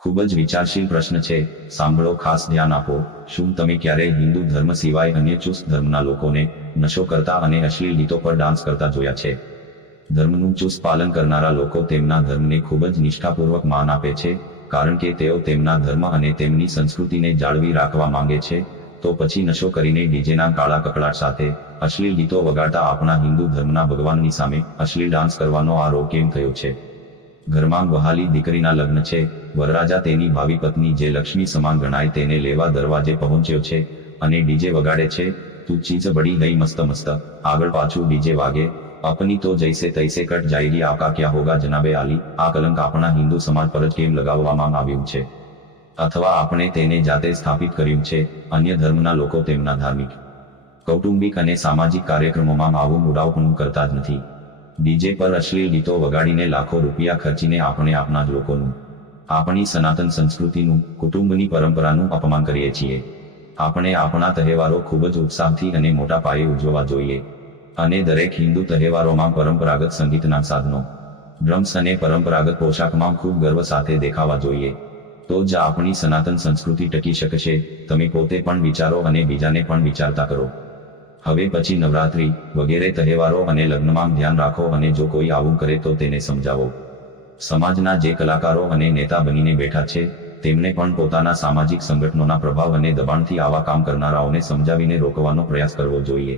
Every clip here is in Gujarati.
ખૂબ જ વિચારશીલ પ્રશ્ન છે. સાંભળો, ખાસ ધ્યાન આપો. શું તમે ક્યારેય હિન્દુ ધર્મ સિવાય અન્ય ચુસ્ત ધર્મના લોકોને નશો કરતા અને અશ્લીલ ગીતો પર ડાન્સ કરતા જોયા છે? ધર્મનું ચુસ્ત પાલન કરનારા લોકો તેમના ધર્મને ખૂબ જ નિષ્ઠાપૂર્વક માન આપે છે, કારણ કે તેઓ તેમના ધર્મ અને તેમની સંસ્કૃતિને જાળવી રાખવા માંગે છે. તો પછી નશો કરીને ડીજેના કાળા કકળાટ સાથે અશ્લીલ ગીતો વગાડતા આપણા હિન્દુ ધર્મના ભગવાનની સામે અશ્લીલ ડાન્સ કરવાનો આરોપ કેમ થયો છે? ઘરમાં વહાલી દીકરીના લગ્ન છે. વરરાજા તેની ભાવિ પત્ની જે લક્ષ્મી સમાન ગણાય તેને લેવા દરવાજે પહોંચ્યો છે અને ડીજે વગાડે છે. તું ચીજ બડી ગઈ મસ્ત મસ્ત, આગળ પાછું ડીજે વાગે. અપની તો જૈસે તૈસે કટ જાયગી, આપકા ક્યાં હોગા જનાબે આલી. આ કલંક આપણા હિન્દુ સમાજ પર જ કેમ લગાવવામાં આવ્યું છે? અથવા આપણે તેને જાતે સ્થાપિત કર્યું છે? અન્ય ધર્મના લોકો તેમના ધાર્મિક, કૌટુંબિક અને સામાજિક કાર્યક્રમોમાં આવું મુડાવપણું કરતા જ નથી. ડીજે પર અશ્લીલ ગીતો વગાડીને લાખો રૂપિયા ખર્ચીને આપણે આપણા જ લોકોનું, આપણી સનાતન સંસ્કૃતિનું, કુટુંબની પરંપરાનું અપમાન કરીએ છીએ. આપણે આપણા તહેવારો ખૂબ જ ઉત્સાહથી અને મોટા પાયે ઉજવવા જોઈએ. અને દરેક હિન્દુ તહેવારોમાં પરંપરાગત સંગીતના સાધનો, ડ્રમ્સ અને પરંપરાગત પોશાકમાં ખૂબ ગર્વ સાથે દેખાવા જોઈએ. તો જ આપણી સનાતન સંસ્કૃતિ ટકી શકશે. તમે પોતે પણ વિચારો અને બીજાને પણ વિચારતા કરો. હવે પછી નવરાત્રી વગેરે તહેવારો અને લગ્નમાં ધ્યાન રાખો, અને જો કોઈ આવું કરે તો તેને સમજાવો. સમાજના જે કલાકારો અને નેતા બનીને બેઠા છે તેમણે પણ પોતાના સામાજિક સંગઠનોના પ્રભાવ અને દબાણથી આવા કામ કરનારાઓને સમજાવીને રોકવાનો પ્રયાસ કરવો જોઈએ.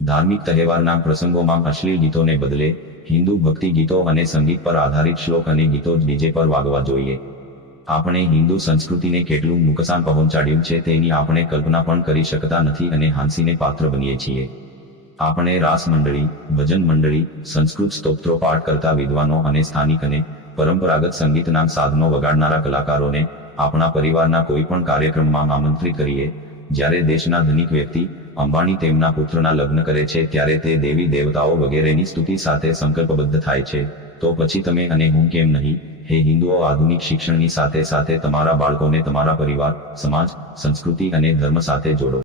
ધાર્મિક તહેવારના પ્રસંગોમાં અશ્લીલ ગીતોને બદલે હિન્દુ ભક્તિ ગીતો અને સંગીત પર આધારિત શ્લોક અને ગીતો જ ડીજે પર વાગવા જોઈએ. આપણે હિન્દુ સંસ્કૃતિને કેટલું નુકસાન પહોંચાડ્યું છે તેની આપણે કલ્પના પણ કરી શકતા નથી અને હાંસીને પાત્ર બનીએ છીએ. આપણે રાસ મંડળી, ભજન મંડળી, સંસ્કૃત સ્તોત્રો પાઠ કરતા વિદ્વાનો અને સ્થાનિક અને પરંપરાગત સંગીતના સાધનો વગાડનારા કલાકારોને આપણા પરિવારના કોઈ પણ કાર્યક્રમમાં આમંત્રિત કરીએ. જ્યારે દેશના ધનિક વ્યક્તિ અંબાણી તેમના પુત્રના લગ્ન કરે છે ત્યારે તે દેવી દેવતાઓ વગેરેની સ્તુતિ સાથે સંકલ્પબદ્ધ થાય છે. તો પછી તમે અને હું કેમ નહીં? હે હિન્દુઓ, આધુનિક શિક્ષણની સાથે સાથે તમારા બાળકોને તમારા પરિવાર, સમાજ, સંસ્કૃતિ અને ધર્મ સાથે જોડો.